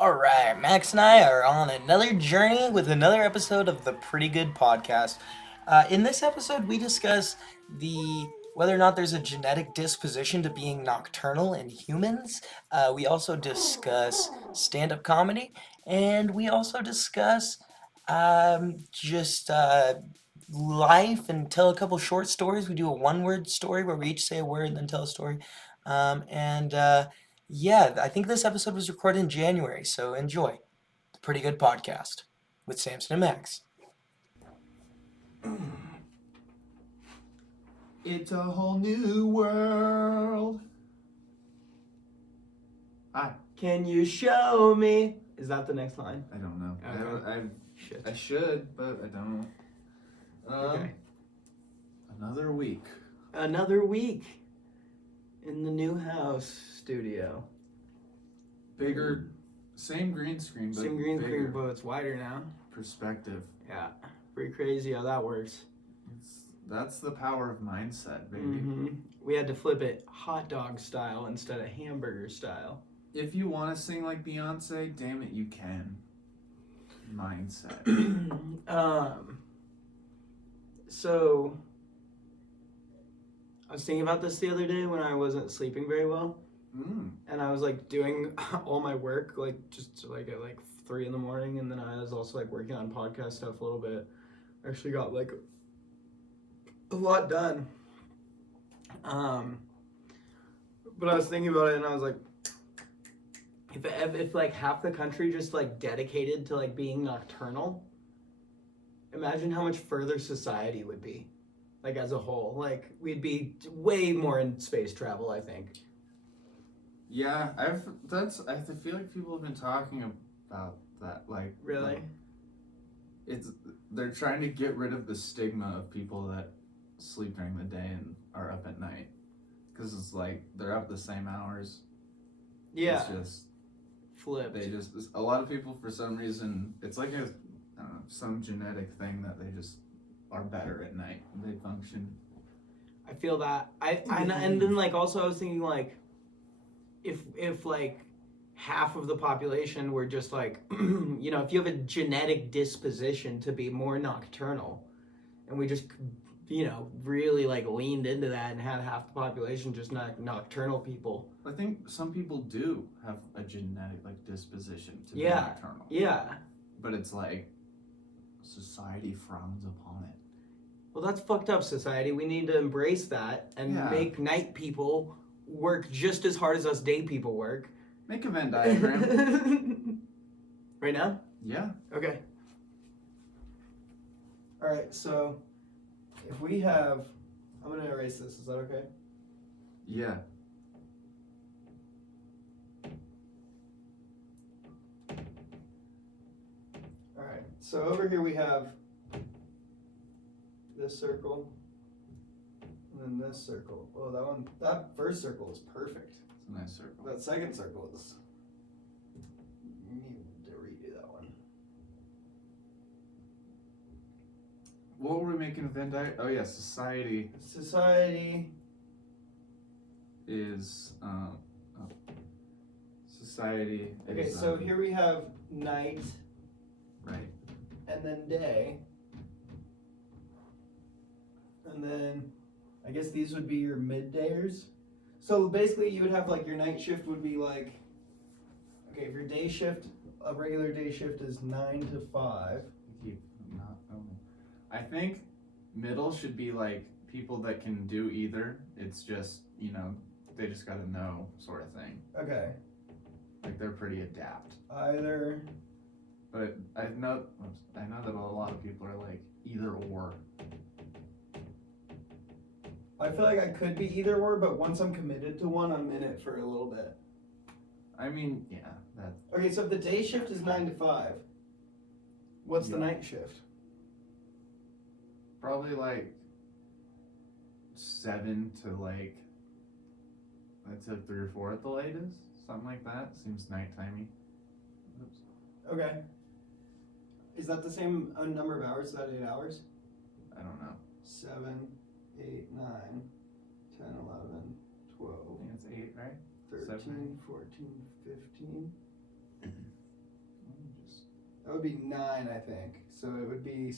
Alright, Max and I are on another journey with another episode of the Pretty Good Podcast. In this episode, we discuss whether or not there's a genetic disposition to being nocturnal in humans. We also discuss stand-up comedy, and we also discuss just life and tell a couple short stories. We do a one-word story where we each say a word and then tell a story. And yeah, I think this episode was recorded in January, so enjoy. The Pretty Good Podcast with Samson and Max. It's a whole new world. Hi. Can you show me? Is that the next line? I don't know. Okay. I should, but I don't. Okay. Another week. Another week in the new house studio. Bigger, same green screen, but Same green bigger. screen, but it's wider now. Perspective. Yeah, pretty crazy how that works. That's the power of mindset, baby. Mm-hmm. We had to flip it hot dog style instead of hamburger style. If you want to sing like Beyonce, damn it, you can. Mindset. So I was thinking about this the other day when I wasn't sleeping very well, and I was like doing all my work like just like at like 3 a.m, and then I was also like working on podcast stuff a little bit. I actually got like a lot done. But I was thinking about it, and I was like, if like half the country just like dedicated to like being nocturnal, imagine how much further society would be, like as a whole. Like we'd be way more in space travel, I think. Yeah, I feel like people have been talking about that. Like, Really? They're trying to get rid of the stigma of people that sleep during the day and are up at night, because it's like they're up the same hours. Yeah. It's just Flipped. a lot of people, for some reason, it's like some genetic thing that they just are better at night. They function. I feel that. And then like also I was thinking like if like half of the population were just like you know, if you have a genetic disposition to be more nocturnal, and we just, you know, really like leaned into that and had half the population just nocturnal people. I think some people do have a genetic like disposition to be Yeah. nocturnal. Yeah. But it's like society frowns upon it. Well, that's fucked up, society. We need to embrace that and make night people work just as hard as us day people work. Make a Venn diagram. Right now? Yeah. Okay. All right, so if we have, I'm going to erase this. Is that okay? Yeah. All right, so over here we have this circle, and then this circle. Oh, that first circle is perfect. It's a nice circle. That second circle is, you need to redo that one. What were we making a Venn diagram? Oh yeah, society is society is, okay, so here we have night, right, and then day, and then I guess these would be your middayers. So basically you would have like your night shift would be like, okay, if your day shift, a regular day shift is 9 to 5. I think middle should be like people that can do either. It's just, you know, they just gotta know sort of thing. Okay. Like they're pretty adept. Either. But I know that a lot of people are like either or. I feel like I could be either or, but once I'm committed to one, I'm in it for a little bit. I mean, yeah, that. Okay, so if the day shift is 9 to 5, what's the night shift? Probably like 7 to like, I'd say 3 or 4 at the latest. Something like that. Seems nightimey. Oops. Okay. Is that the same number of hours? Is that 8 hours? I don't know. 7, 8, 9, 10, 11, 12. I think it's 8, right? 13, 7. 14, 15. would be 9, I think. So it would be.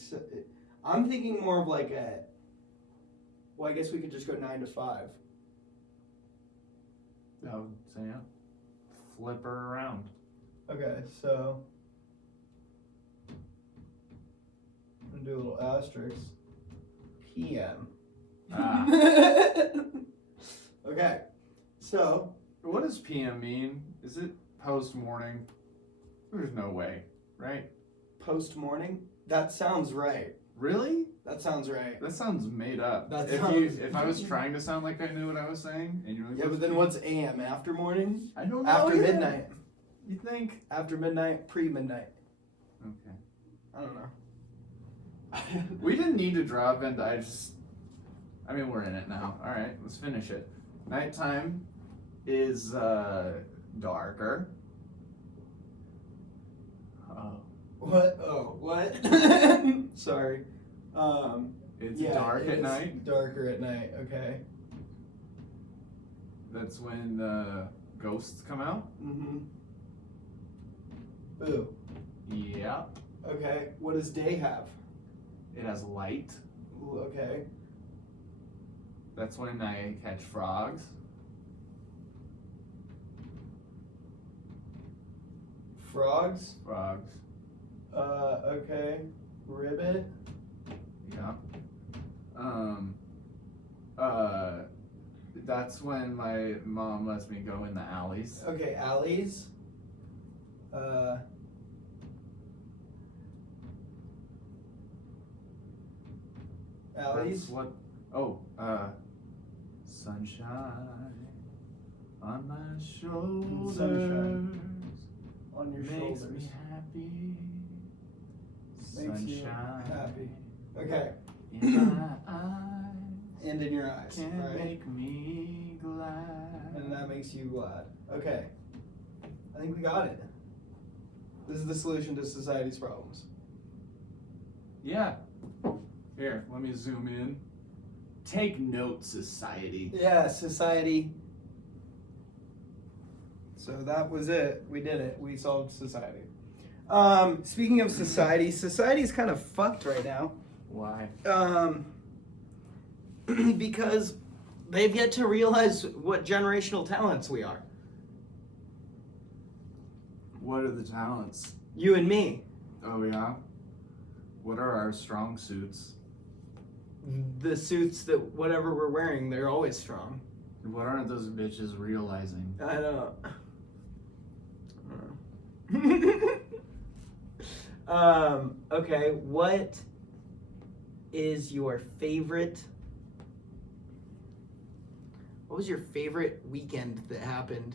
I'm thinking more of like a. Well, I guess we could just go 9 to 5. I would say yeah. Flip her around. Okay, so. I'm gonna do a little asterisk. PM. Ah. Okay, so. What does PM mean? Is it post morning? There's no way, right? Post morning? That sounds right. Really? That sounds right. That sounds made up. If I was trying to sound like I knew what I was saying, and you're like, Yeah, but then what's AM? After morning? I don't know. After yet. midnight. You think? After midnight, pre-midnight. Okay. I don't know. We didn't need to drop into. I mean, we're in it now. All right, let's finish it. Nighttime is darker. Oh. What? Oh, what? Sorry. It's yeah, dark it at is night. Darker at night. Okay. That's when ghosts come out. Mm-hmm. Boo. Yeah. Okay. What does day have? It has light. Ooh, okay. That's when I catch frogs. Frogs? Frogs. Okay. Ribbit? Yeah. That's when my mom lets me go in the alleys. Okay, alleys. Alleys? That's what? Oh, sunshine on my shoulders. Sunshine on your makes shoulders. me happy. Makes you Sunshine happy. Okay. in my eyes. And in your eyes, Can right? make me glad. And that makes you glad. Okay. I think we got it. This is the solution to society's problems. Yeah. Here, let me zoom in. Take note, society. Yeah, society. So that was it. We did it. We solved society. Speaking of society, society's kind of fucked right now. Why? Because they've yet to realize what generational talents we are. What are the talents? You and me. Oh, yeah? What are our strong suits? The suits that whatever we're wearing, they're always strong. What aren't those bitches realizing? I don't. Okay, what is your favorite? What was your favorite weekend that happened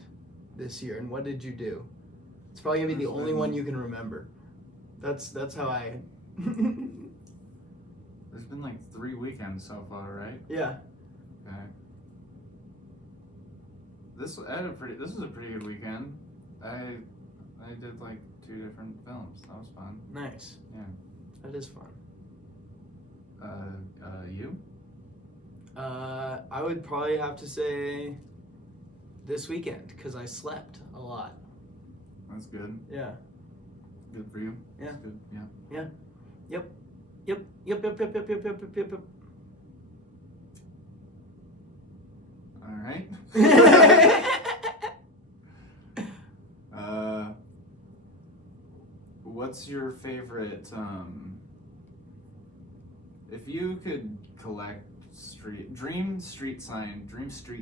this year, and what did you do? It's probably gonna be the only one you can remember. That's how I. There's been like 3 weekends so far, right? Yeah. Okay. This was a pretty good weekend. I did like 2 different films. That was fun. Nice. Yeah. That is fun. You? I would probably have to say this weekend because I slept a lot. That's good. Yeah. Good for you. Yeah. That's good. Yeah. Yep. All right. What's your favorite? If you could collect dream street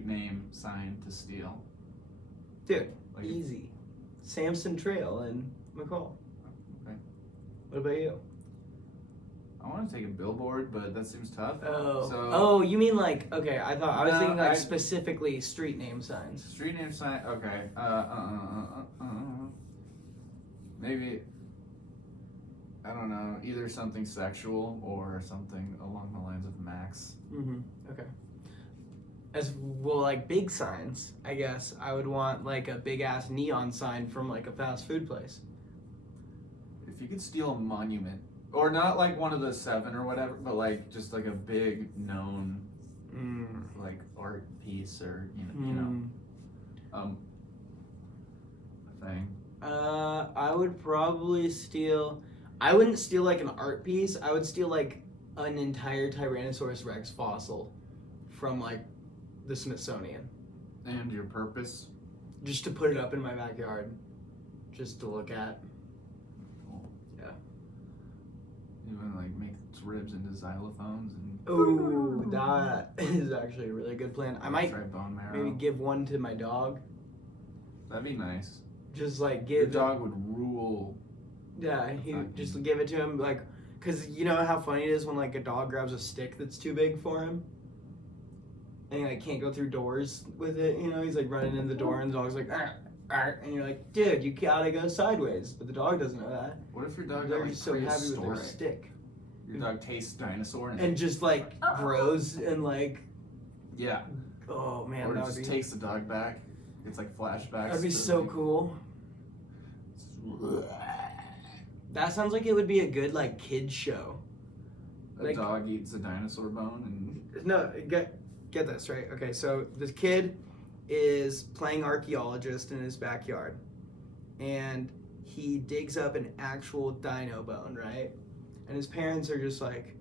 name sign to steal. Dude, Like- easy. Samson Trail in McCall. Okay. What about you? I want to take a billboard, but that seems tough. Oh. So Oh, you mean like, okay, I was No, thinking like I- specifically street name signs. street name sign. Okay. Maybe. I don't know. Either something sexual or something along the lines of Max. Mm-hmm. Okay. As well, like big signs, I guess I would want like a big ass neon sign from like a fast food place. If you could steal a monument, or not like one of the 7 or whatever, but like just like a big known like art piece or thing. I would probably steal. I wouldn't steal like an art piece. I would steal like an entire Tyrannosaurus Rex fossil from like the Smithsonian. And your purpose? Just to put it up in my backyard. Just to look at. Cool. Yeah. You want to like make its ribs into xylophones and. Ooh, that is actually a really good plan. I might try bone marrow. maybe give one to my dog. That'd be nice. Just like Your give. dog would rule. Yeah, he just give it to him like, cause you know how funny it is when like a dog grabs a stick that's too big for him, and he like can't go through doors with it. You know, he's like running in the door, and the dog's like, arr, arr, and you're like, dude, you gotta go sideways, but the dog doesn't know that. What if your dog They're got like just so happy with their prehistoric? stick, Your dog tastes dinosaur and just like grows and like, yeah. oh man, Or that it would just be takes the dog back. It's like flashbacks. that'd be to, so like, cool. That sounds like it would be a good like kids show. A Like- dog eats a dinosaur bone and No, get this right. Okay, so this kid is playing archaeologist in his backyard, and he digs up an actual dino bone, right? And his parents are just like,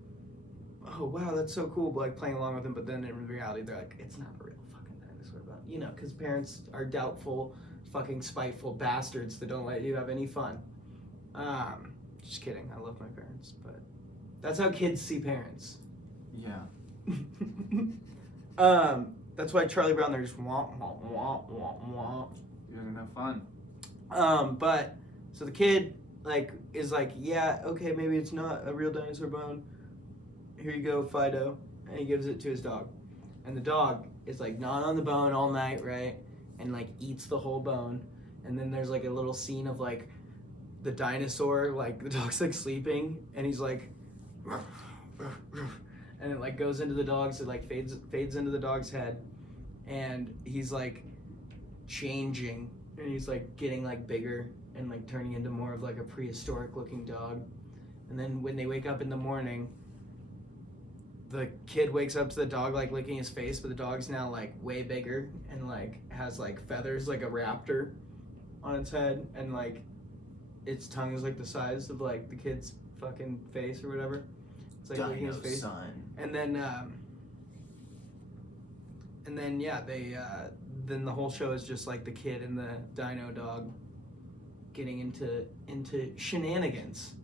"Oh wow, that's so cool," but like playing along with him. But then in reality, they're like, "It's not a real fucking dinosaur bone," you know, because parents are doubtful, fucking spiteful bastards that don't let you have any fun. Just kidding. I love my parents, but that's how kids see parents. yeah. That's why Charlie Brown, they're just wah, wah, wah, wah, wah. You're gonna have fun. But so the kid like is like, yeah, okay, maybe it's not a real dinosaur bone. Here you go, Fido, and he gives it to his dog, and the dog is like gnawing on the bone all night, right, and like eats the whole bone, and then there's like a little scene of like the dinosaur, like the dog's like sleeping, and he's like, and it like goes into the dog's, it like fades into the dog's head, and he's like changing, and he's like getting like bigger and like turning into more of like a prehistoric looking dog. And then when they wake up in the morning, the kid wakes up to the dog like licking his face, but the dog's now like way bigger and like has like feathers like a raptor on its head, and like its tongue is like the size of like the kid's fucking face or whatever. It's like licking his face. Son. And then yeah, they then the whole show is just like the kid and the dino dog getting into shenanigans.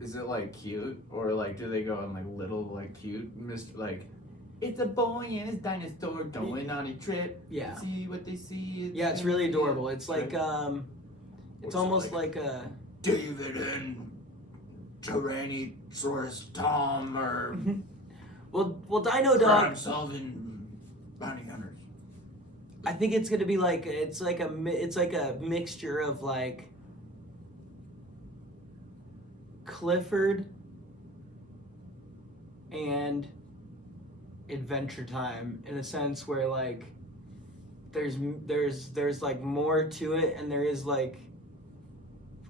Is it like cute, or like do they go in like little like cute, like it's a boy and his dinosaur going on a trip? Yeah. See what they see. Yeah, it's really adorable. It's like it's What's it almost like? like a David and Tyrannosaurus Tom or well Dino Dog. solving bounty hunters. I think it's gonna be like it's like a mixture of like Clifford and Adventure Time, in a sense where like there's like more to it, and there is like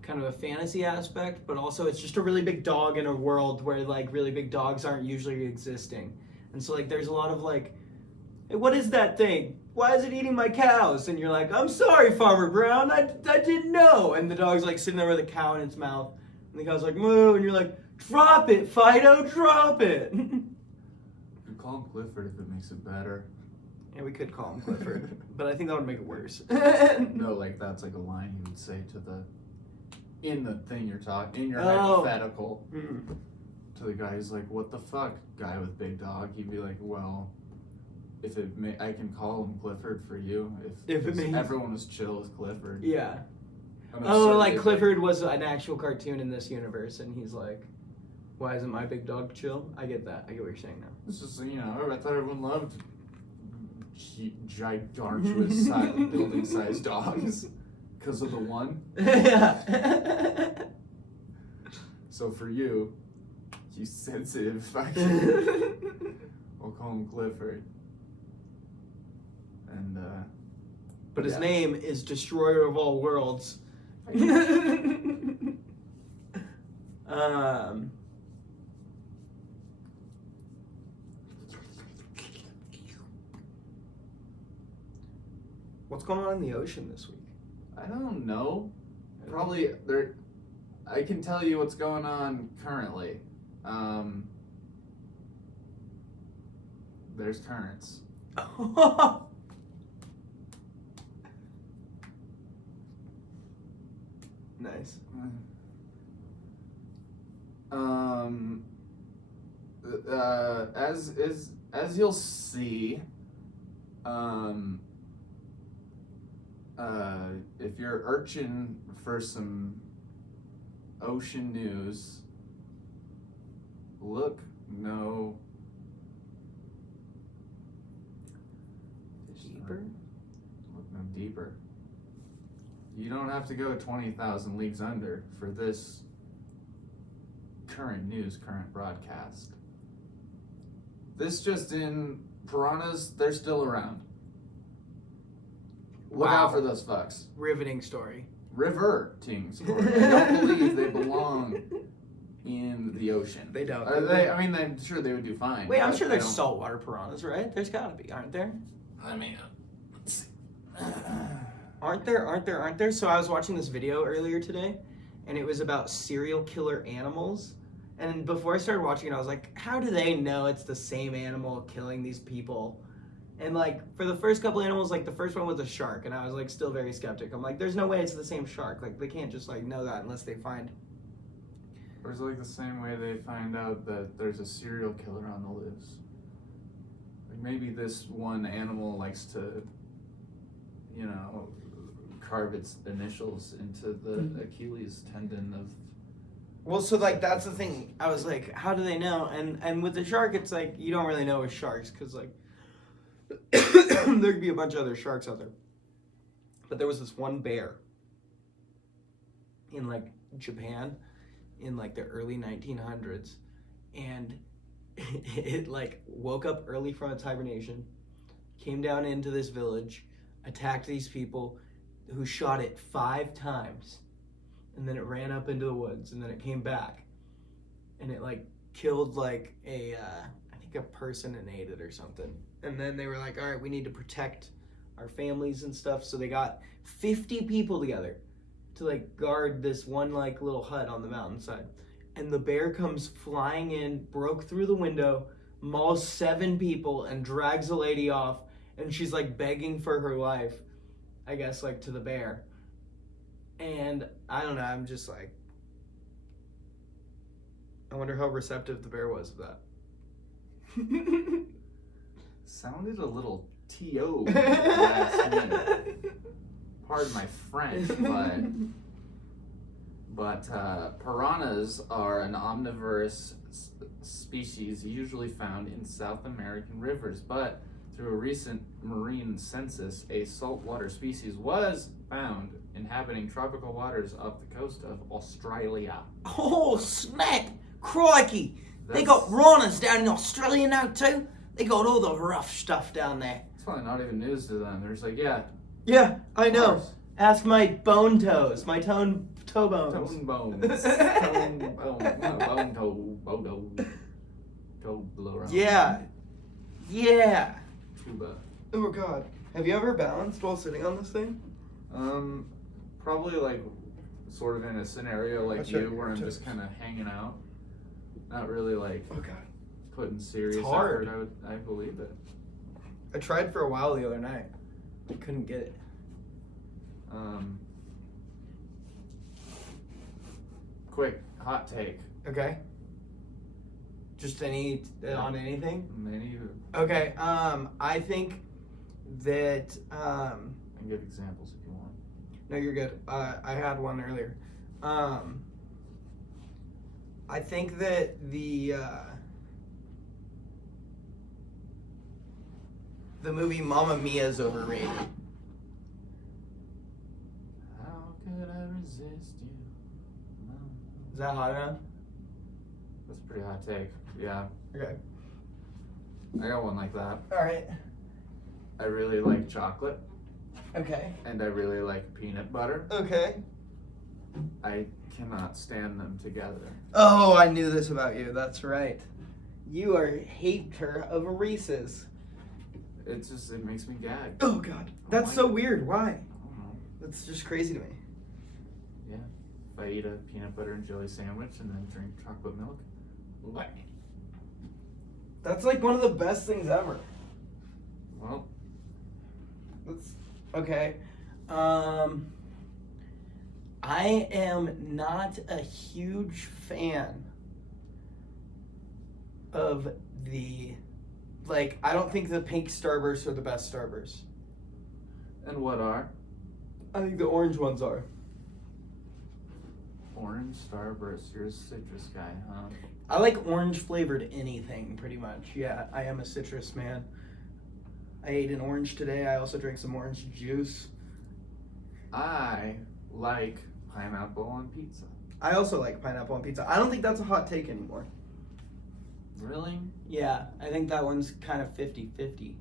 kind of a fantasy aspect, but also it's just a really big dog in a world where like really big dogs aren't usually existing. And so like there's a lot of like, hey, what is that thing? Why is it eating my cows? And you're like, I'm sorry, Farmer Brown, I didn't know. And the dog's like sitting there with a cow in its mouth, and the cow's like, moo, and you're like, drop it, Fido, drop it. You could call him Clifford if it makes it better. Yeah, we could call him Clifford, but I think that would make it worse. No, like that's like a line you would say to the in the thing you're talking in your Oh. hypothetical Mm. to the guy who's like, what the fuck, guy with big dog. He'd be like, well, if it I can call him Clifford for you If it makes- everyone was chill with Clifford. Yeah. And Oh, certainly like if, Clifford was an actual cartoon in this universe, and he's like, why isn't my big dog chill? I get that. I get what you're saying now. It's just, you know, I thought everyone loved gigantuous building sized dogs because of the one. Yeah. So for you, you sensitive fucking, I'll call him Clifford. And But his yeah. name is Destroyer of All Worlds. What's going on in the ocean this week? I don't know. Probably there. I can tell you what's going on currently. There's currents. Nice. As you'll see, if you're urchin for some ocean news, look no Deeper? Look no deeper. You don't have to go 20,000 leagues under for this current news, current broadcast. This just in, piranhas, they're still around. Look out for those fucks. Riveting story. Riverting story. I don't believe they belong in the ocean. They don't. Are they? I mean, I'm sure they would do fine. Wait, I'm but sure they there's don't- saltwater piranhas, right? There's gotta be, aren't there? I mean, let's see. Aren't there? So I was watching this video earlier today, and it was about serial killer animals. And before I started watching it, I was like, how do they know it's the same animal killing these people? And like, for the first couple animals, like the first one was a shark, and I was like still very skeptic. I'm like, there's no way it's the same shark. Like, they can't just like know that unless they find. Or is it like the same way they find out that there's a serial killer on the loose? Like maybe this one animal likes to, you know, carve its initials into the Achilles tendon of. Well, so like that's the thing. I was like, how do they know? And with the shark, it's like you don't really know with sharks because like there could be a bunch of other sharks out there. But there was this one bear in like Japan in like the early 1900s, and it like woke up early from its hibernation, came down into this village, attacked these people, who shot it 5 times. And then it ran up into the woods, and then it came back, and it like killed like I think a person and ate it or something. And then they were like, all right, we need to protect our families and stuff. So they got 50 people together to like guard this one like little hut on the mountainside. And the bear comes flying in, broke through the window, mauls 7 people, and drags the lady off. And she's like begging for her life, I guess, like to the bear. And I don't know, I'm just like, I wonder how receptive the bear was of that. Sounded a little T.O. last week. Pardon my French, but piranhas are an omnivorous species usually found in South American rivers. But through a recent marine census, a saltwater species was found inhabiting tropical waters off the coast of Australia. Oh, snap! Crikey! They That's- got piranhas down in Australia now, too? They got all the rough stuff down there. It's probably not even news to them. They're just like, yeah, Yeah, I of know. course. Ask my bone toes, my toe bones. Tone bones. Tone bone. No, bone toe. Bodo. Toe below. Yeah. Yeah. Tuba. Oh, God. Have you ever balanced while sitting on this thing? Probably like sort of in a scenario like Watch you out, where I'm watch just kind of hanging out. Not really like Oh, God. putting serious hard. effort. I believe it. I tried for a while the other night. I couldn't get it. Quick hot take. Okay. Just on anything? Many Okay, I think that, I can give examples if you want. no, you're good. I had one earlier. I think that the movie Mamma Mia is overrated. How could I resist you? No. Is that hot enough? That's a pretty hot take. Yeah, Okay. I got one like that. All right. I really like chocolate Okay. and I really like peanut butter. Okay. I cannot stand them together. Oh, I knew this about you. That's right. You are a hater of Reese's. It makes me gag. Oh, God. That's my so God. weird. Why? I don't know. That's just crazy to me. Yeah. if I eat a peanut butter and jelly sandwich and then drink chocolate milk? What? That's like one of the best things ever. Well, That's okay. I am not a huge fan of the, like, I don't think the pink Starbursts are the best Starbursts. and what are? I think the orange ones are. Orange Starburst. You're a citrus guy, huh? I like orange flavored anything, pretty much. Yeah, I am a citrus man. I ate an orange today. I also drank some orange juice. I like pineapple on pizza. I also like pineapple on pizza. I don't think that's a hot take anymore. Really? Yeah, I think that one's kind of 50-50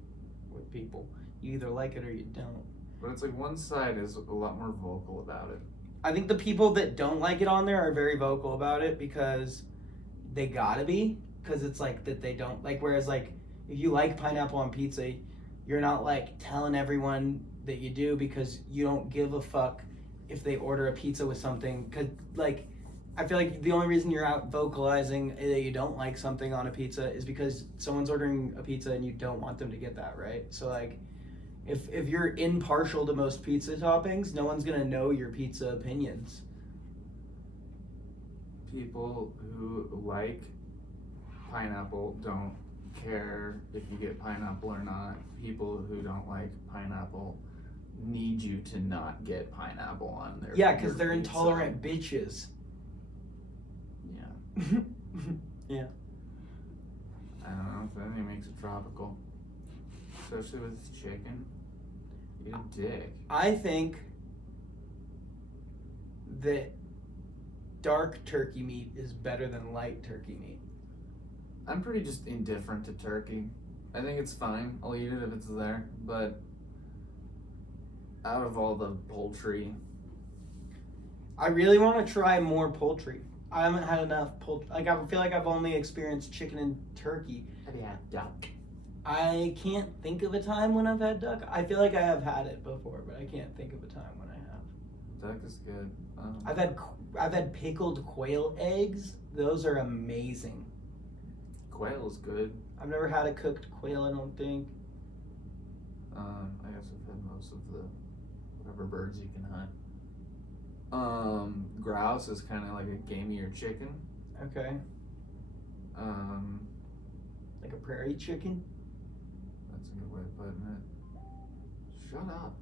with people. You either like it or you don't. But it's like one side is a lot more vocal about it. I think the people that don't like it on there are very vocal about it because they gotta be. Because it's like that they don't like. Whereas, like, if you like pineapple on pizza, you're not like telling everyone that you do because you don't give a fuck if they order a pizza with something. Because, like, I feel like the only reason you're out vocalizing that you don't like something on a pizza is because someone's ordering a pizza and you don't want them to get that, right? So, like, if you're impartial to most pizza toppings, no one's gonna know your pizza opinions. People who like pineapple don't care if you get pineapple or not. People who don't like pineapple need you to not get pineapple on their Yeah, because your they're pizza. intolerant bitches. Yeah. Yeah. I don't know if anything makes it tropical. Especially with chicken. Eat a dick. I think that dark turkey meat is better than light turkey meat. I'm pretty just indifferent to turkey. I think it's fine. I'll eat it if it's there. But out of all the poultry, I really want to try more poultry. I haven't had enough poultry. Like, I feel like I've only experienced chicken and turkey. have you had duck? I can't think of a time when I've had duck. I feel like I have had it before, but I can't think of a time when I have. Duck is good. I've had pickled quail eggs. Those are amazing. Quail is good. I've never had a cooked quail, I don't think. I guess I've had most of the whatever birds you can hunt. Grouse is kind of like a gamier chicken. Okay. Like a prairie chicken? That's a good way of putting it. Shut up.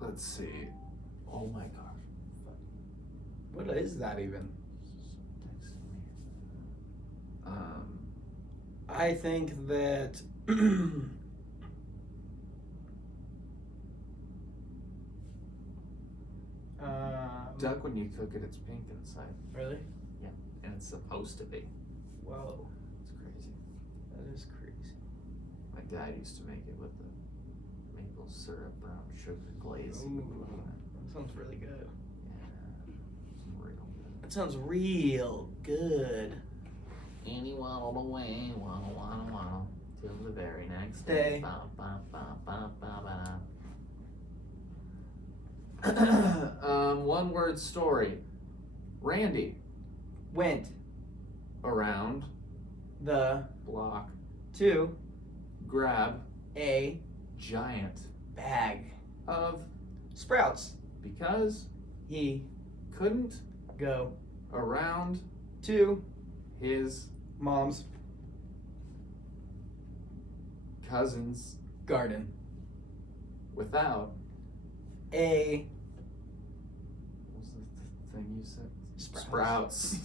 Let's see. Oh my gosh. What is that even? Text me. I think that Duck, when you cook it, it's pink inside. Really? Yeah, and it's supposed to be. Whoa, It's crazy. that is crazy. My dad used to make it with the maple syrup, brown sugar glaze. Ooh, that sounds really good. Yeah, it's real good. That sounds real good. And he waddled away, waddle, till the very next Day. day. Ba, ba, ba, ba, ba, ba. One word story. Randy Went around the block to grab a giant bag of sprouts. because He couldn't go around to his mom's cousin's garden. without A what was the thing you said? Sprouts. Sprouts.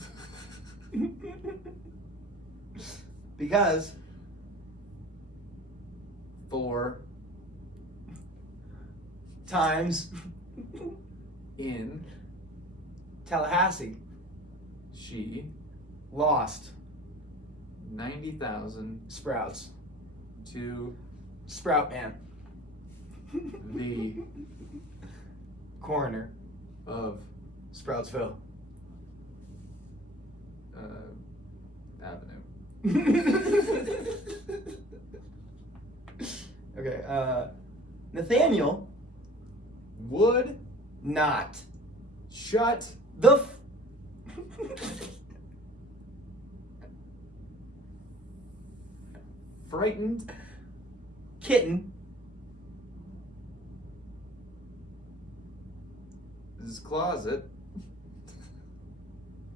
because 4 times in Tallahassee she lost 90,000 sprouts. to Sprout man. the Coroner. of Sproutsville. Avenue. Okay, Nathaniel would not shut the frightened kitten his closet,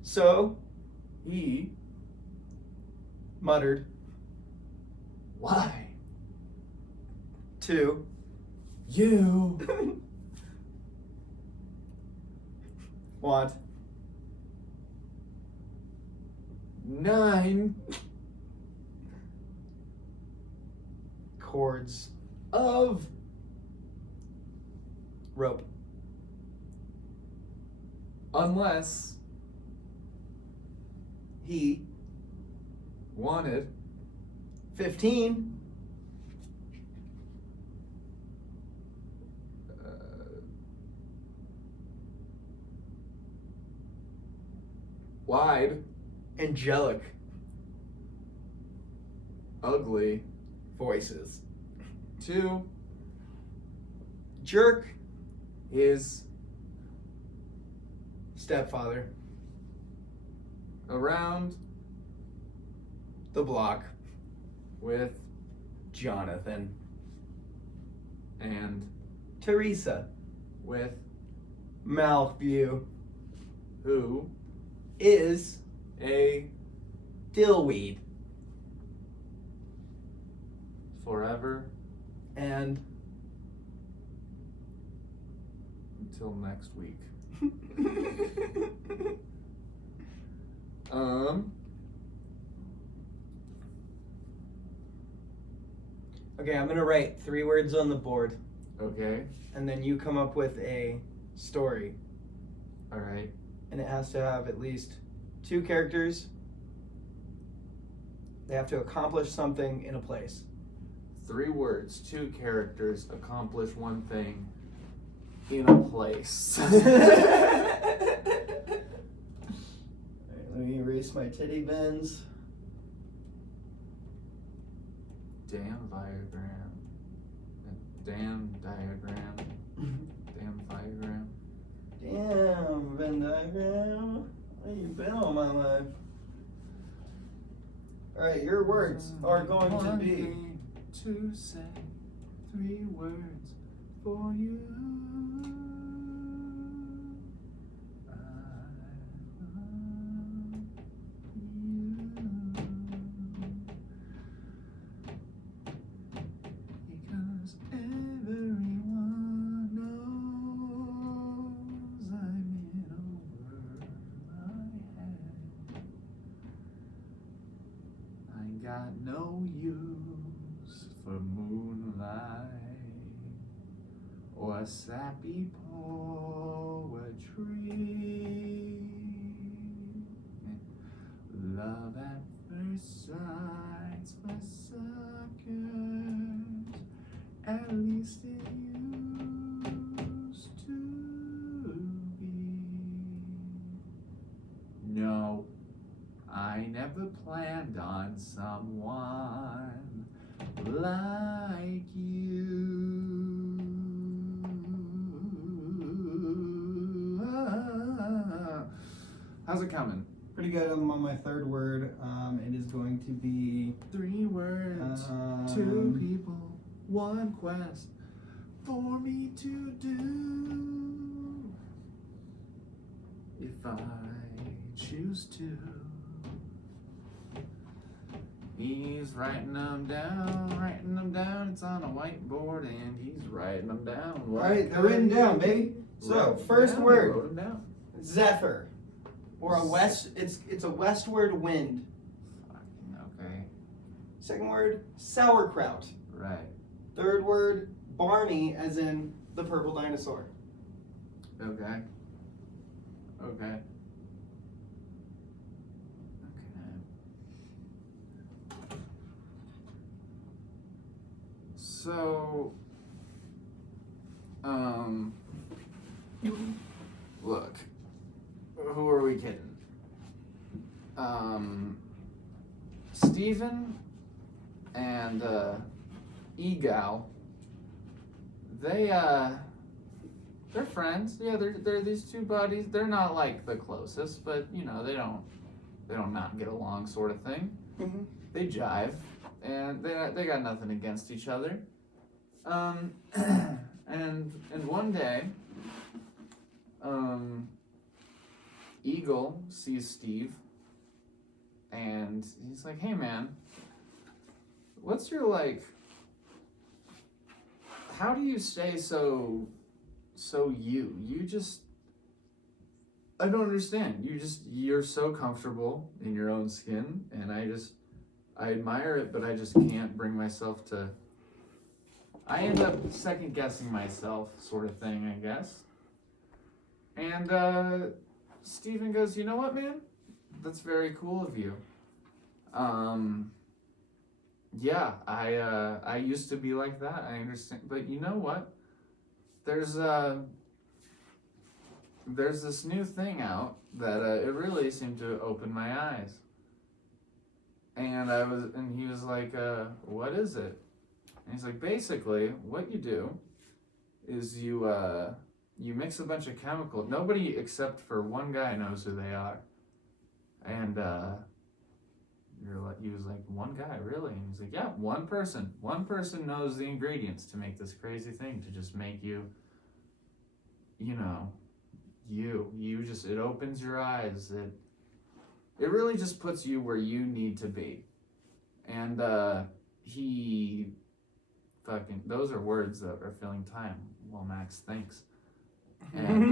so he muttered why to you want 9 cords of rope unless he wanted 15 wide angelic ugly voices to jerk his stepfather around the block with Jonathan and Teresa with Malview who is a dillweed forever and until next week. Okay, I'm gonna write 3 words on the board Okay. and then you come up with a story All right. and it has to have at least 2 characters. They have to accomplish something in a place. 3 words, 2 characters, accomplish 1 thing in a place. Alright, let me erase my teddy bins. Damn diagram. Damn diagram. Damn diagram. Damn, Venn diagram. Where you been all my life? Alright, your words are going to One be thing to say, 3 words for you. I love you. Because everyone knows I'm in over my head. I got no use for moonlight or sappy poetry. Love at first sight's for suckers, at least it used to be. No, I never planned on someone like you. How's it coming? pretty good. I'm on my 3rd word. It is going to be 3 words, 2 people, 1 quest for me to do. If I choose to. He's writing them down. It's on a whiteboard, and he's writing them down. Alright, they're written down, baby. So, first He word, wrote them down. zephyr. Or a it's a westward wind. Fucking okay. 2nd word, sauerkraut. Right. 3rd word, Barney, as in the purple dinosaur. Okay. Okay. So, look, who are we kidding? Steven and Egal, they're friends. Yeah, they're these two buddies. They're not like the closest, but you know they don't not get along sort of thing. Mm-hmm. They jive, and they got nothing against each other. And one day, Eagle sees Steve, and he's like, "Hey, man, what's your like? How do you stay so you? You just, I don't understand. You're so comfortable in your own skin, and I admire it, but I just can't bring myself to. I end up second guessing myself, sort of thing, I guess." And Steven goes, "You know what, man? That's very cool of you. Yeah, I used to be like that. I understand, but you know what? There's this new thing out that it really seemed to open my eyes." And he was like, "What is it?" And he's like, "Basically, what you do is you mix a bunch of chemicals. Nobody except for one guy knows who they are." And he was like, "One guy, really?" And he's like, "Yeah, one person. One person knows the ingredients to make this crazy thing to just make you, you know, you just, it opens your eyes. It really just puts you where you need to be." And he fucking, those are words that are filling time while Max thinks. And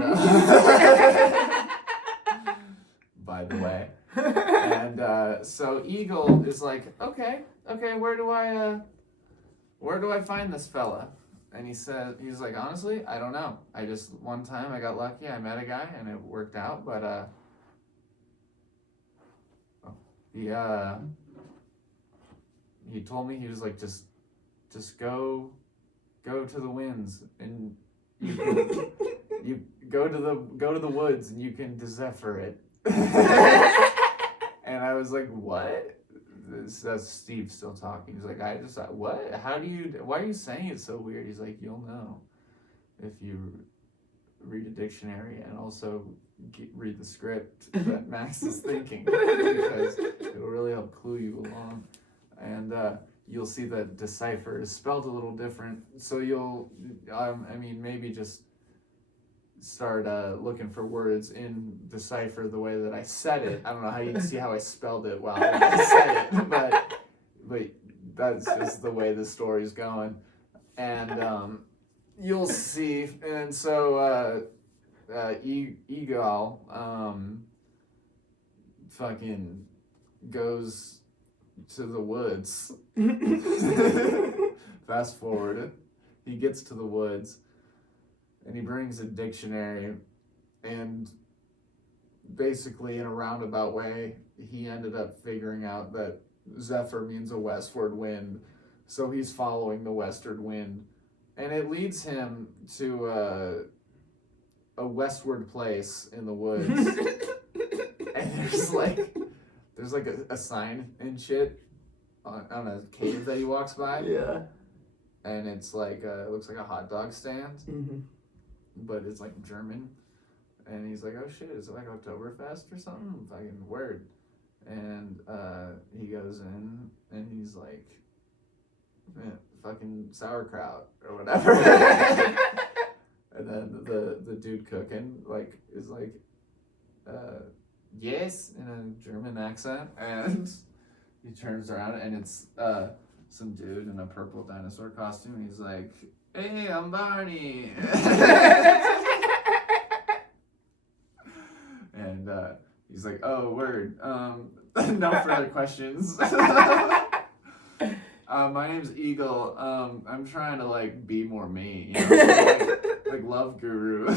by the way. And so Eagle is like, okay, where do I find this fella? And he's like, "Honestly, I don't know. One time I got lucky, I met a guy and it worked out, but he told me, he was like, just go to the winds, and you go to the woods, and you can zephyr it." And I was like, "What?" That's Steve still talking. He's like, "What? Why are you saying it so weird?" He's like, "You'll know if you read a dictionary and also read the script that Max is thinking, because it will really help clue you along. And you'll see that decipher is spelled a little different. So you'll, maybe just start looking for words in decipher the way that I said it. I don't know how you can see how I spelled it while I said it, but that's just the way the story's going. And you'll see. And so Eagle fucking goes to the woods. Fast forward, he gets to the woods, and he brings a dictionary, and basically in a roundabout way, he ended up figuring out that zephyr means a westward wind, so he's following the westward wind, and it leads him to a westward place in the woods. And there's like a sign and shit on a cave that he walks by. Yeah. And it's like it looks like a hot dog stand. Mm-hmm. But it's like German. And he's like, "Oh shit, is it like Oktoberfest or something?" Fucking word. And he goes in and he's like, fucking sauerkraut or whatever. And then the dude cooking is like, "Yes," in a German accent. And he turns around and it's some dude in a purple dinosaur costume. And he's like, "Hey, I'm Barney." And he's like, "Oh, word. No further questions." My name's Eagle. I'm trying to be more me, like Love Guru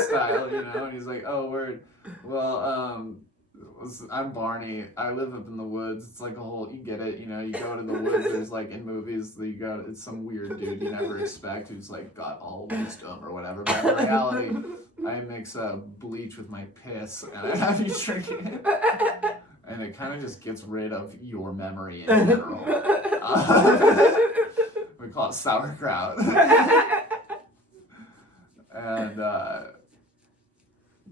style, And he's like, "Oh, word. Well, I'm Barney. I live up in the woods." It's like a whole, you get it, you go to the woods. There's in movies, it's some weird dude you never expect who's got all wisdom or whatever. But in reality, I mix bleach with my piss and I have you drink it. And it kind of just gets rid of your memory in general. We call it sauerkraut.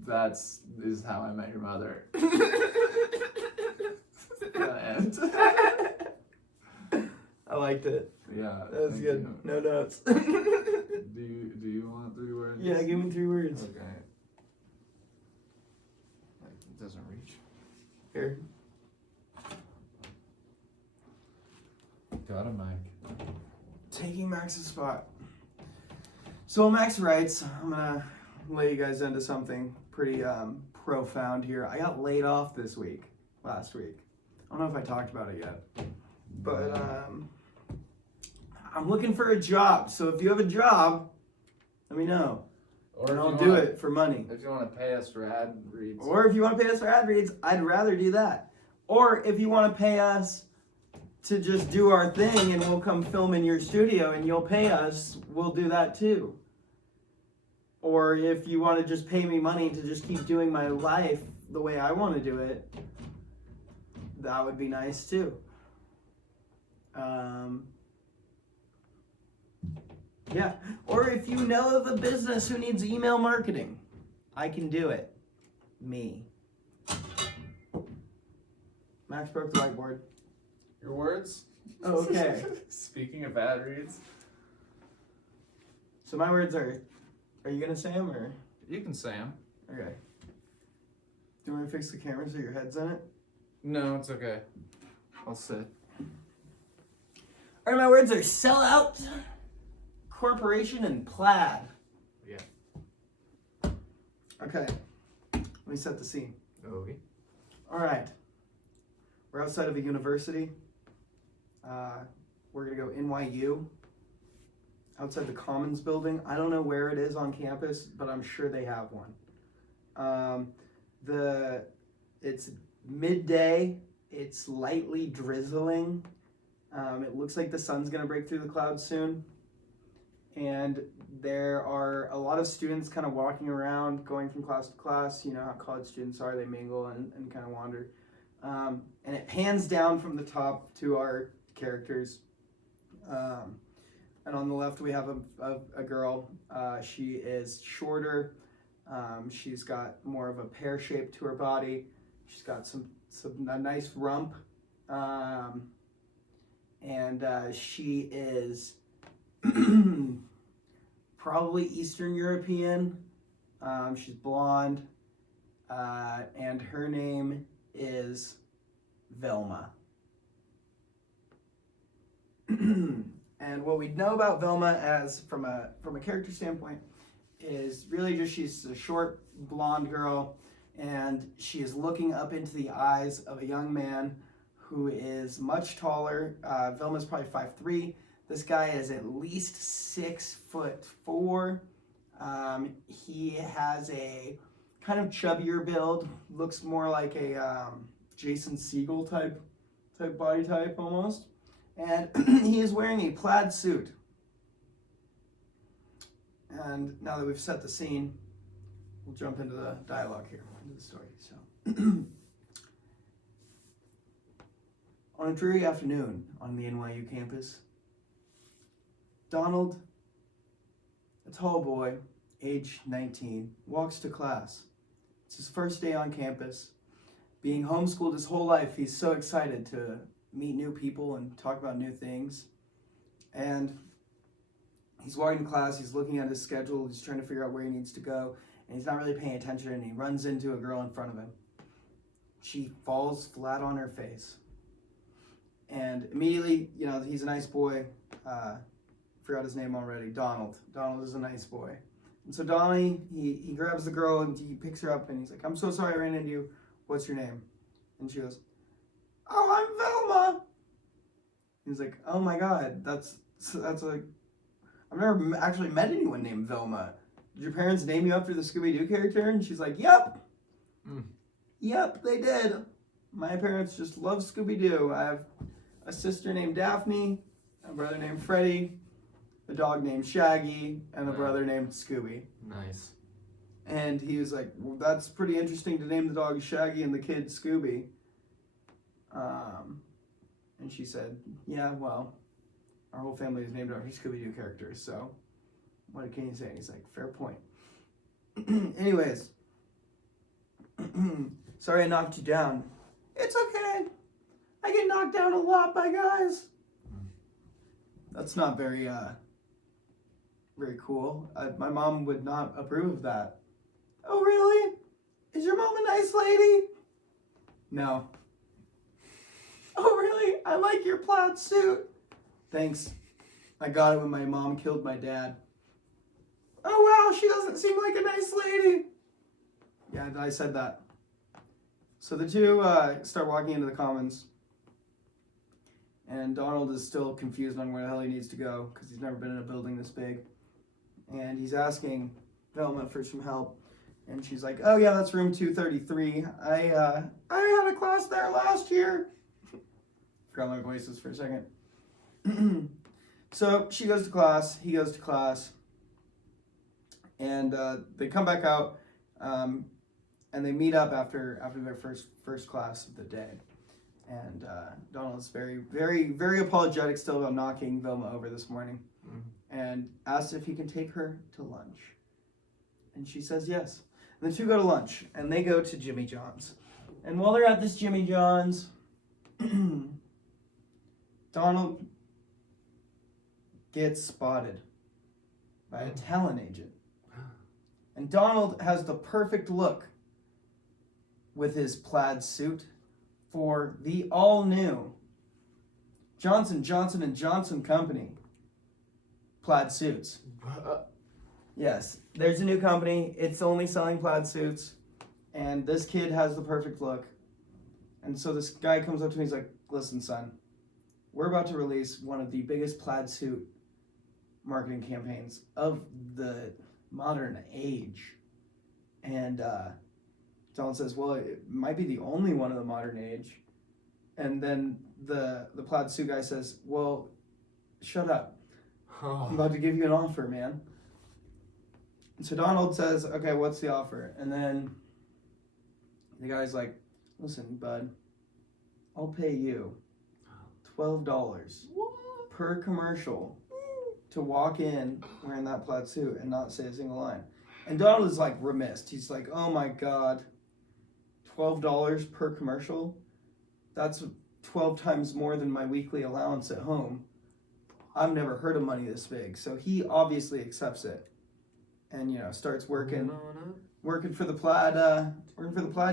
That's is how I met your mother. And I liked it. yeah, That was thank good. you. No notes. Do you want 3 words? Yeah, give me 3 words. Okay. It doesn't reach. Here. Got a mic. Taking Max's spot. So while Max writes, I'm gonna lay you guys into something pretty profound here. I got laid off last week. I don't know if I talked about it yet, but I'm looking for a job. So if you have a job, let me know. Or And if I'll you do wanna- it for money. If you want to pay us for ad reads. Or if you want to pay us for ad reads, I'd rather do that. Or if you want to pay us to just do our thing and we'll come film in your studio and you'll pay us, we'll do that too. Or if you want to just pay me money to just keep doing my life the way I want to do it, that would be nice too. Yeah. Or if you know of a business who needs email marketing, I can do it. Me. Max broke the whiteboard. Your words? Oh, okay. Speaking of ad reads. So my words are you going to say them or? You can say them. Okay. Do you want me to fix the camera so your head's in it? No, it's okay. I'll sit. All right, my words are sellout, corporation, and plaid. Yeah. Okay. Let me set the scene. Okay. All right. We're outside of a university. We're going to go NYU. Outside the Commons building. I don't know where it is on campus, but I'm sure they have one. It's midday. It's lightly drizzling. It looks like the sun's going to break through the clouds soon. And there are a lot of students kind of walking around, going from class to class. You know how college students are. They mingle and kind of wander. And it pans down from the top to our characters. And on the left we have a girl. She is shorter. She's got more of a pear shape to her body. She's got a nice rump. And she is probably Eastern European. She's blonde. And her name is Velma. And what we know about Velma as from a character standpoint is really just she's a short blonde girl and she is looking up into the eyes of a young man who is much taller. Velma's probably 5'3". This guy is at least 6'4". He has a kind of chubbier build, looks more like a Jason Segel type body type almost. And he is wearing a plaid suit. And now that we've set the scene, we'll jump into the dialogue here, into the story. So, on a dreary afternoon on the NYU campus, Donald, a tall boy, age 19, walks to class. It's his first day on campus. Being homeschooled his whole life, he's so excited to meet new people and talk about new things. And he's walking to class, he's looking at his schedule, he's trying to figure out where he needs to go, and he's not really paying attention, and he runs into a girl in front of him. She falls flat on her face. And immediately, you know, he's a nice boy. Forgot his name already. Donald. Donald is a nice boy. And so Donnie, he grabs the girl and he picks her up and he's like, "I'm so sorry I ran into you. What's your name?" And she goes, "Oh, I'm Velma." He's like, "Oh my God, that's like, I've never actually met anyone named Velma. Did your parents name you after the Scooby-Doo character?" And she's like, "Yep. Yep, they did. My parents just love Scooby-Doo. I have a sister named Daphne, a brother named Freddy, a dog named Shaggy, and a brother named Scooby." Nice. And he was like, "Well, that's pretty interesting to name the dog Shaggy and the kid Scooby." And she said, "Yeah, well, our whole family is named after Scooby-Doo characters, so what can you say?" And he's like, "Fair point." Anyways, Sorry I knocked you down. It's okay. I get knocked down a lot by guys. That's not very cool. My mom would not approve of that. Oh, really? Is your mom a nice lady? No. Oh, really? I like your plaid suit. Thanks. I got it when my mom killed my dad. Oh, wow, she doesn't seem like a nice lady. Yeah, I said that. So the two start walking into the commons. And Donald is still confused on where the hell he needs to go because he's never been in a building this big. And he's asking Velma for some help. And she's like, oh yeah, that's room 233. I had a class there last year. Forgot my voices for a second. So she goes to class, he goes to class. And they come back out and they meet up after their first class of the day. And Donald's very, very, very apologetic still about knocking Velma over this morning. And asks if he can take her to lunch. And she says yes. And the two go to lunch, and they go to Jimmy John's. And while they're at this Jimmy John's, Donald gets spotted by a talent agent. And Donald has the perfect look with his plaid suit for the all-new Johnson & Johnson Company plaid suits. Yes, there's a new company. It's only selling plaid suits. And this kid has the perfect look. And so this guy comes up to me, he's like, listen, son, we're about to release one of the biggest plaid suit marketing campaigns of the modern age. And Donald says, well, it might be the only one of the modern age. And then the plaid suit guy says, well, shut up. I'm about to give you an offer, man. So Donald says, okay, what's the offer? And then the guy's like, listen, bud, I'll pay you $12 per commercial to walk in wearing that plaid suit and not say a single line. And Donald is like remiss. He's like, oh my God, $12 per commercial? That's 12 times more than my weekly allowance at home. I've never heard of money this big. So he obviously accepts it. And starts working for the plaid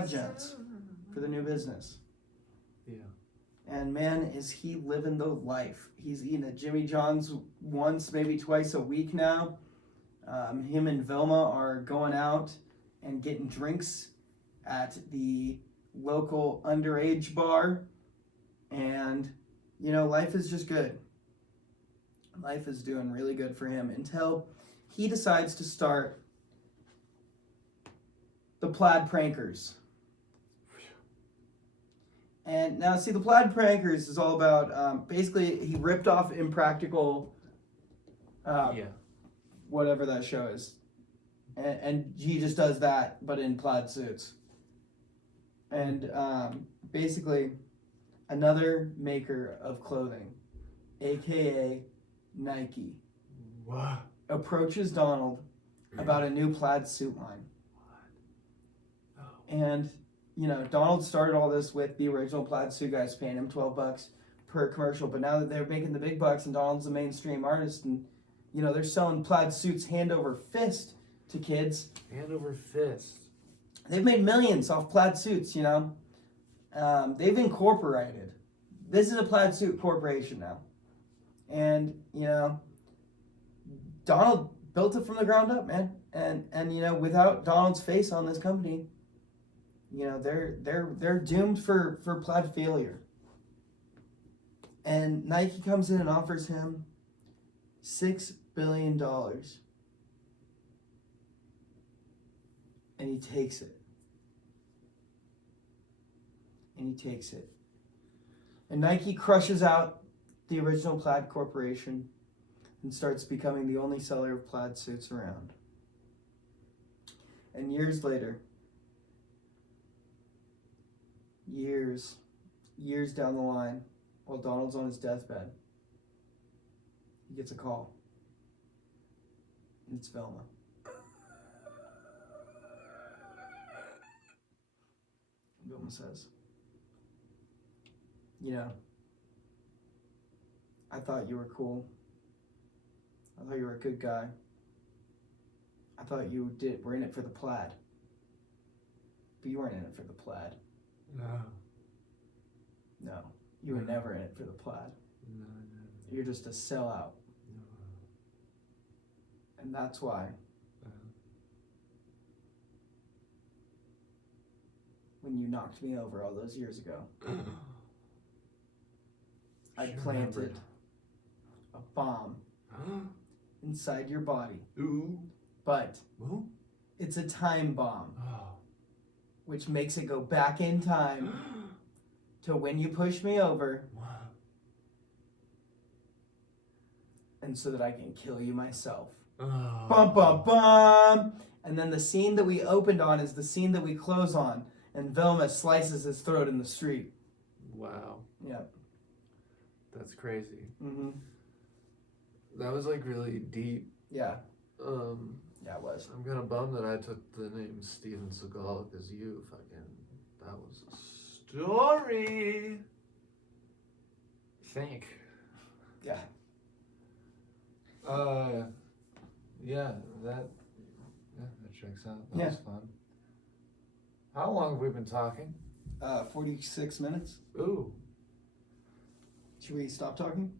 gents for the new business. Yeah. And man, is he living the life. He's eating at Jimmy John's once, maybe twice a week now. Him and Velma are going out and getting drinks at the local underage bar. And life is just good. Life is doing really good for him until he decides to start the Plaid Prankers. And now, see, the Plaid Prankers is all about, basically, he ripped off Impractical, whatever that show is. And he just does that, but in plaid suits. And basically, another maker of clothing, a.k.a. Nike. What? Approaches Donald about a new plaid suit line. And, Donald started all this with the original plaid suit guys paying him $12 per commercial. But now that they're making the big bucks and Donald's a mainstream artist and, they're selling plaid suits hand over fist to kids. Hand over fist. They've made millions off plaid suits, They've incorporated. This is a plaid suit corporation now. And, Donald built it from the ground up, man. And without Donald's face on this company, they're doomed for plaid failure. And Nike comes in and offers him $6 billion. And he takes it. And Nike crushes out the original Plaid Corporation and starts becoming the only seller of plaid suits around. And years later, years down the line, while Donald's on his deathbed, he gets a call. And it's Velma. Vilma says, you know, I thought you were cool. I thought you were a good guy. I thought you were in it for the plaid. But you weren't in it for the plaid. No. No, you were never in it for the plaid. No. You're just a sellout. No. And that's why when you knocked me over all those years ago, I planted a bomb inside your body. Ooh. But Ooh. it's a time bomb, Oh. which makes it go back in time to when you pushed me over, Wow. and so that I can kill you myself. Oh. Bum, bum, bum! And then the scene that we opened on is the scene that we close on, and Velma slices his throat in the street. Wow. Yeah. That's crazy. Mm-hmm. That was like really deep. Yeah. Yeah, it was. I'm kind of bummed that I took the name Steven Seagal because you fucking, that was a story. Think. Yeah. Yeah, that checks out. That Yeah. was fun. How long have we been talking? 46 minutes. Ooh. Should we stop talking?